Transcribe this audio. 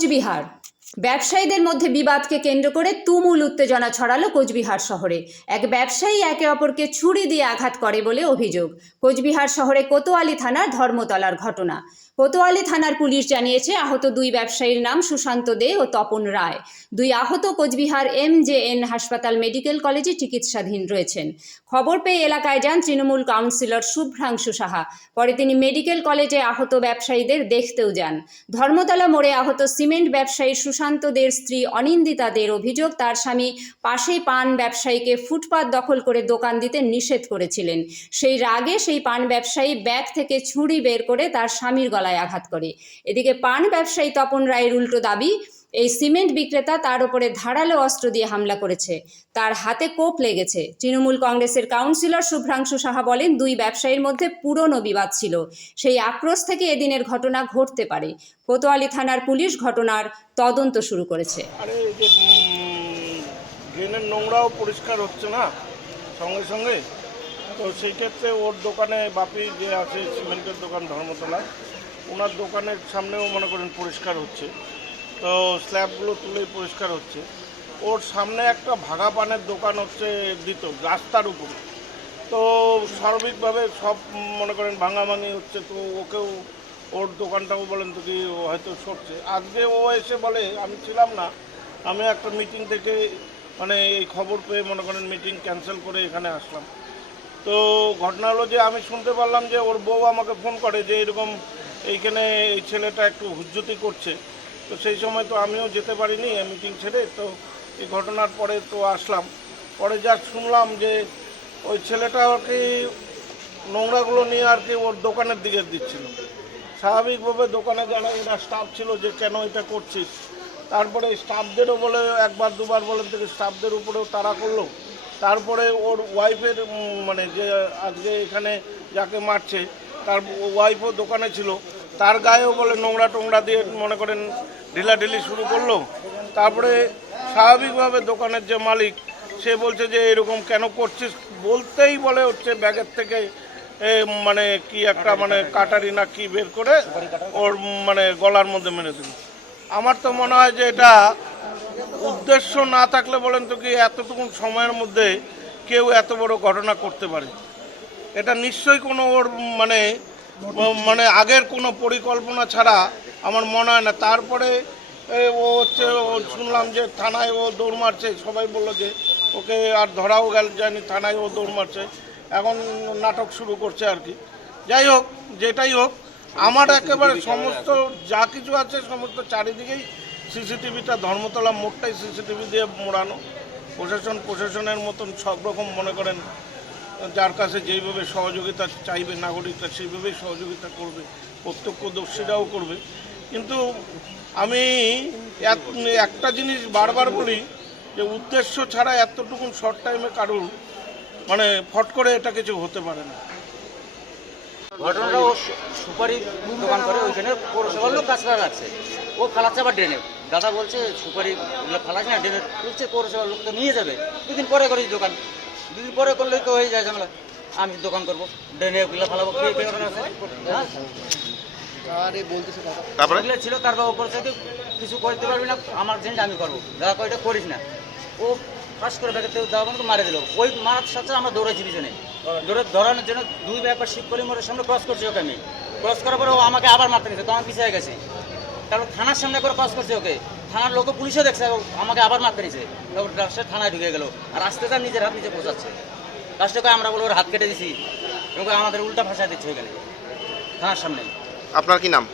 কোচবিহার ব্যবসায়ীদের মধ্যে বিবাদকে কেন্দ্র করে তুমুল উত্তেজনা ছড়ালো কোচবিহার শহরে। এক ব্যবসায়ী একে অপরকে ছুরি দিয়ে আঘাত করে বলে অভিযোগ। কোচবিহার শহরে কোতোয়ালি থানার ধর্মতলার ঘটনা। কোতোয়ালি থানার পুলিশ জানিয়েছে, আহত দুই ব্যবসায়ীর নাম সুশান্ত দে ও তপন রায়। দুই আহত কোচবিহার এম জে এন হাসপাতাল মেডিকেল কলেজে চিকিৎসাধীন রয়েছেন। খবর পেয়ে এলাকায় যান তৃণমূল কাউন্সিলর শুভ্রাংশু সাহা। পরে তিনি মেডিকেল কলেজে আহত ব্যবসায়ীদের দেখতেও যান। ধর্মতলা মোড়ে আহত সিমেন্ট ব্যবসায়ী সুশান্ত দের স্ত্রী অনিন্দিতাদের অভিযোগ, তার স্বামী পাশেই পান ব্যবসায়ীকে ফুটপাত দখল করে দোকান দিতে নিষেধ করেছিলেন। সেই রাগে সেই পান ব্যবসায়ী ব্যাগ থেকে ছুরি বের করে তার স্বামীর গলায় আঘাত করে। এদিকে পান ব্যবসায়ী তপন রায়ের উল্টো দাবি এই সিমেন্ট বিক্রেতা তার উপরে ধারালো অস্ত্র দিয়ে হামলা করেছে। তার হাতে কোপ লেগেছে। তৃণমূল কংগ্রেসের কাউন্সিলর শুভ্রাংশু সাহা বলেন, দুই ব্যবসায়ীর মধ্যে পুরনো বিবাদ ছিল। সেই আক্রোশ থেকে এদিনের ঘটনা ঘটতে পারে। কোতোয়ালি থানার পুলিশ ঘটনার তদন্ত শুরু করেছে। নোংরাও পরিষ্কার হচ্ছে না সঙ্গে সঙ্গে। তো সেই ক্ষেত্রে ওর দোকানে বাপি যে আছে, সিমেন্টের দোকান ধর্মতলায়, ওনার দোকানের সামনেও মনে করেন পরিষ্কার হচ্ছে। তো স্ল্যাবগুলো তুলেই পরিষ্কার হচ্ছে। ওর সামনে একটা ভাগা পানের দোকান হচ্ছে দিত, রাস্তার উপরে। তো স্বাভাবিকভাবে সব মনে করেন ভাঙাভাঙি হচ্ছে, তো ওকেও ওর দোকানটাও বলেন তো কি হয়তো সরছে। আজকে ও এসে বলে, আমি ছিলাম না, আমি একটা মিটিং থেকে মানে এই খবর পেয়ে মনে করেন মিটিং ক্যান্সেল করে এখানে আসলাম। তো ঘটনা হলো যে আমি শুনতে পারলাম যে ওর বউ আমাকে ফোন করে যে এরকম এইখানে এই ছেলেটা একটু হুজ্জতি করছে। তো সেই সময় তো আমিও যেতে পারিনি মিটিং ছেড়ে। তো এই ঘটনার পরে তো আসলাম। পরে যা শুনলাম যে ওই ছেলেটা আর কি নোংরাগুলো নিয়ে আর কি ওর দোকানের দিকে দিচ্ছিল। স্বাভাবিকভাবে দোকানে যারা এরা স্টাফ ছিল যে কেন এটা করছিস? তারপরে স্টাফদেরও বলে, একবার, দুবার বলেন থেকে স্টাফদের উপরেও তারা করল। তারপরে ওর ওয়াইফের মানে যে আজকে এখানে যাকে মারছে, তার ওয়াইফও দোকানে ছিল। তার গায়েও বলে নোংরা টোংরা দিয়ে মনে করেন ঢিলাঢিলি শুরু করল। তারপরে স্বাভাবিকভাবে দোকানের যে মালিক, সে বলছে যে, এরকম কেন করছিস? বলতেই বলে হচ্ছে ব্যাগের থেকে মানে কি একটা মানে কাটারি না কি বের করে ওর মানে গলার মধ্যে মেরে দিল। আমার তো মনে হয় যে এটা উদ্দেশ্য না থাকলে বলেন তো কি এতটুকু সময়ের মধ্যে কেউ এত বড় ঘটনা করতে পারে। এটা নিশ্চয়ই কোনো ওর মানে মানে আগের কোনো পরিকল্পনা ছাড়া আমার মনে হয় না। তারপরে ও হচ্ছে, ও শুনলাম যে থানায় ও দৌড় মারছে, সবাই বলল যে ওকে আর ধরাও গেল যায়নি, থানায় ও দৌড় মারছে। এখন নাটক শুরু করছে আর কি। যাই হোক, যেটাই হোক, আমার একেবারে সমস্ত যা কিছু আছে সমস্ত চারিদিকেই সিসিটিভিটা, ধর্মতলা মোড়টাই সিসিটিভি দিয়ে মোড়ানো। প্রশাসন প্রশাসনের মতন সব রকম মনে করেন, যার কাছে যেইভাবে সহযোগিতা চাইবে নাগরিকরা, সেইভাবেই সহযোগিতা করবে, প্রত্যক্ষদর্শীরাও করবে। কিন্তু আমি এক- একটা জিনিস বারবার বলি যে উদ্দেশ্য ছাড়া এতটুকু শর্ট টাইমে কারুর মানে ফট করে এটা কিছু হতে পারে না। ঘটনাটা ও দোকান করে ওইখানে পৌরসভার লোক কাঁচরা রাখছে ও আবার দাদা বলছে, সুপারি না পৌরসভার নিয়ে যাবে। দুদিন পরে দোকান। দুদিন পরে তো হয়ে যায় আমি দোকান করব ড্রেনে ফালাবো। হ্যাঁ? তারপরে? ছিল তারপর ওপর থেকে কিছু করতে পারবি না আমার আমি করব। দাদা কয়টা করিস না। ও করে ব্যাগের থেকে দেওয়া বন্ধু মারে দিল। ওই মারার সাথে আমরা দৌড়াইছি পিছনে। দৌড়ে ধরানোর জন্য দুই ব্যাপার মোড়ের সামনে ক্রস করছি ওকে আমি। ক্রস করার পরে ও আমাকে আবার মারতে নিচ্ছে তো আমি পিছিয়ে গেছি। তারপর থানার সামনে করে ক্রস করছে ওকে। থানার লোক পুলিশও দেখছে ও আমাকে আবার মারতে নিছে তারপর থানায় ঢুকে গেল। আর আসতে তার নিজের হাত নিজে পৌঁছাচ্ছে। লাস্টে আমরা বলে ওর হাত কেটে দিছি। এবং আমাদের উল্টা ভাষা দিচ্ছে থানার সামনে। আপনার কি নাম?